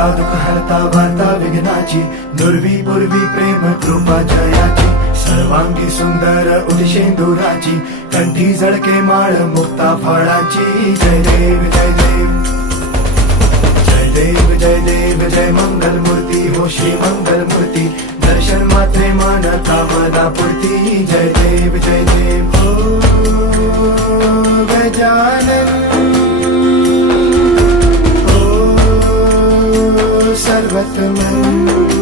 हरता दुःख हरता वार्ता विघ्नाची, दुर्वी पूर्वी प्रेम कृपा जयाची, सर्वांगी सुंदर उदिशेंदुराची, कंठी झळके माळ मुक्ता फळाची. जय देव जय देव जय देव जय देव जय मंगल मूर्ती हो श्री मंगल मूर्ती, दर्शन मात्रे मन कामना पूर्ती. जय देव जय देव हो गजानन हो सर्वतमन.